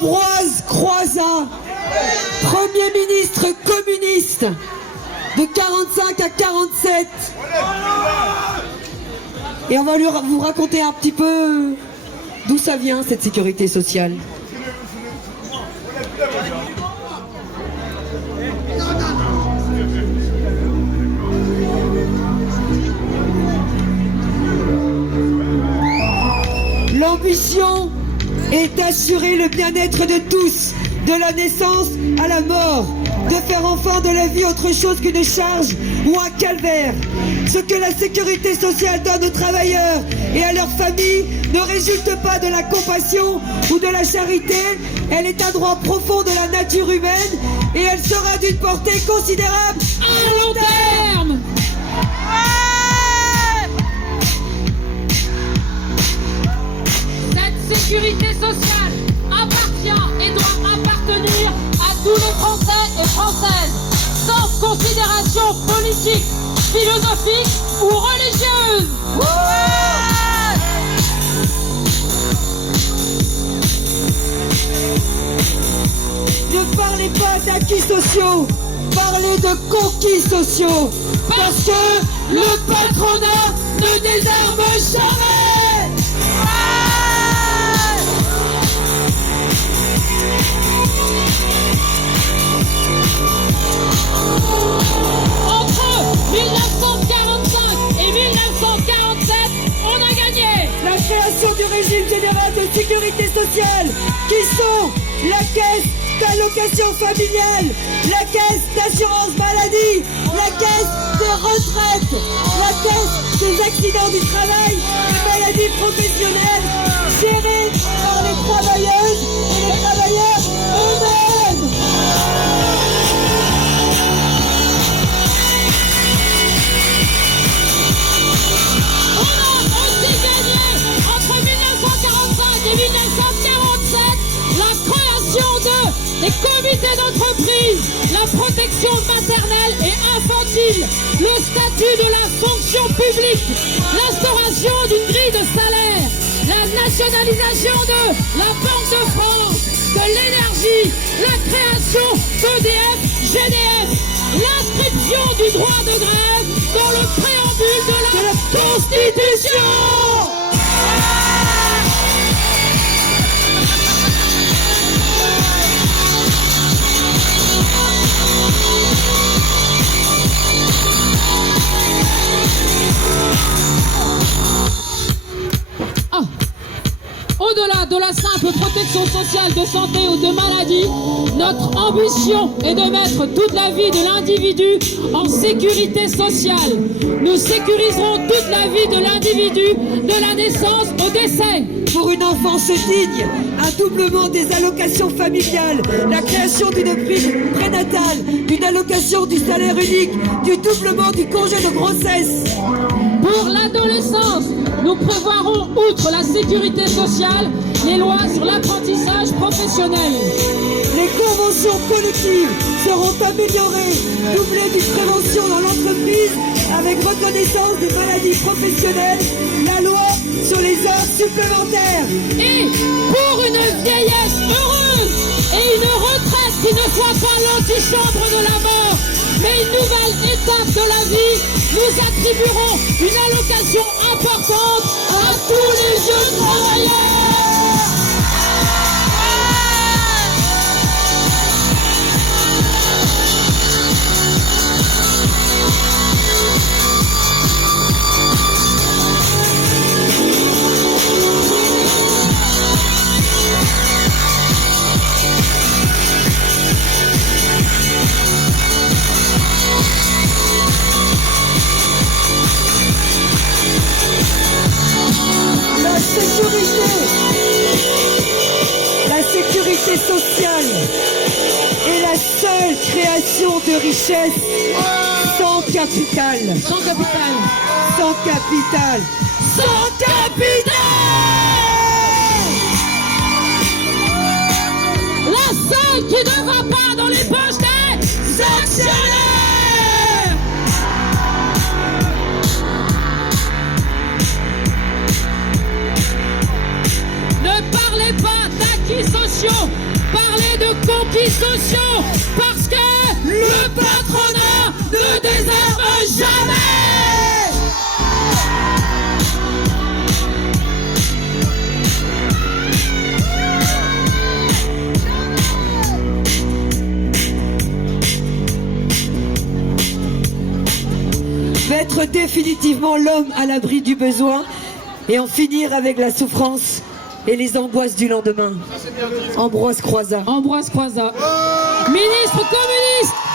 Ambroise Croizat, Premier ministre communiste de 45 à 47. Et on va vous raconter un petit peu d'où ça vient, cette sécurité sociale. L'ambition est d'assurer le bien-être de tous, de la naissance à la mort, de faire enfin de la vie autre chose qu'une charge ou un calvaire. Ce que la sécurité sociale donne aux travailleurs et à leurs familles ne résulte pas de la compassion ou de la charité. Elle est un droit profond de la nature humaine et elle sera d'une portée considérable à long terme. Cette sécurité sociale appartient et doit appartenir à tous les Français et Françaises, sans considération politique, philosophique ou religieuse. Ne parlez pas d'acquis sociaux, parlez de conquis sociaux, parce que le patronat ne désarme jamais. Entre 1945 et 1947, on a gagné La création du régime général de sécurité sociale, qui sont la caisse d'allocation familiale, la caisse d'assurance maladie, la caisse des retraites, la caisse des accidents du travail, des maladies professionnelles, gérée par les travailleuses et les travailleurs eux-mêmes. On a aussi gagné entre 1945 et 1947 la création des comités d'entreprise, la protection maternelle et infantile, le statut de la fonction publique, l'instauration d'une grille de salaire, la nationalisation de la Banque de France, de l'énergie, la création d'EDF, GDF, l'inscription du droit de grève dans le préambule de la Constitution. Au-delà de la simple protection sociale de santé ou de maladie, notre ambition est de mettre toute la vie de l'individu en sécurité sociale. Nous sécuriserons toute la vie de l'individu de la naissance au décès. Pour une enfance digne, un doublement des allocations familiales, la création d'une prime prénatale, une allocation du salaire unique, du doublement du congé de grossesse. Pour l'adolescence, nous prévoirons, outre la sécurité sociale, les lois sur l'apprentissage professionnel. Les conventions collectives seront améliorées, doublées d'une prévention dans l'entreprise avec reconnaissance des maladies professionnelles, la loi sur les heures supplémentaires. Et pour une vieillesse heureuse et une retraite qui ne soit pas l'antichambre de la mort, mais une nouvelle étape de la vie, nous attribuerons une allocation importante à tous les jeunes travailleurs. La sécurité sociale est la seule création de richesse sans capital. Sans capital. Sans capital. Sans capital. La seule qui ne va pas dans les poches des actionnaires. Ne parlez pas d'acquis sociaux, acquis sociaux, parce que le patronat ne désarme jamais. Mettre définitivement l'homme à l'abri du besoin et en finir avec la souffrance et les angoisses du lendemain. Ambroise Croizat. Ambroise Croizat. Ministre communiste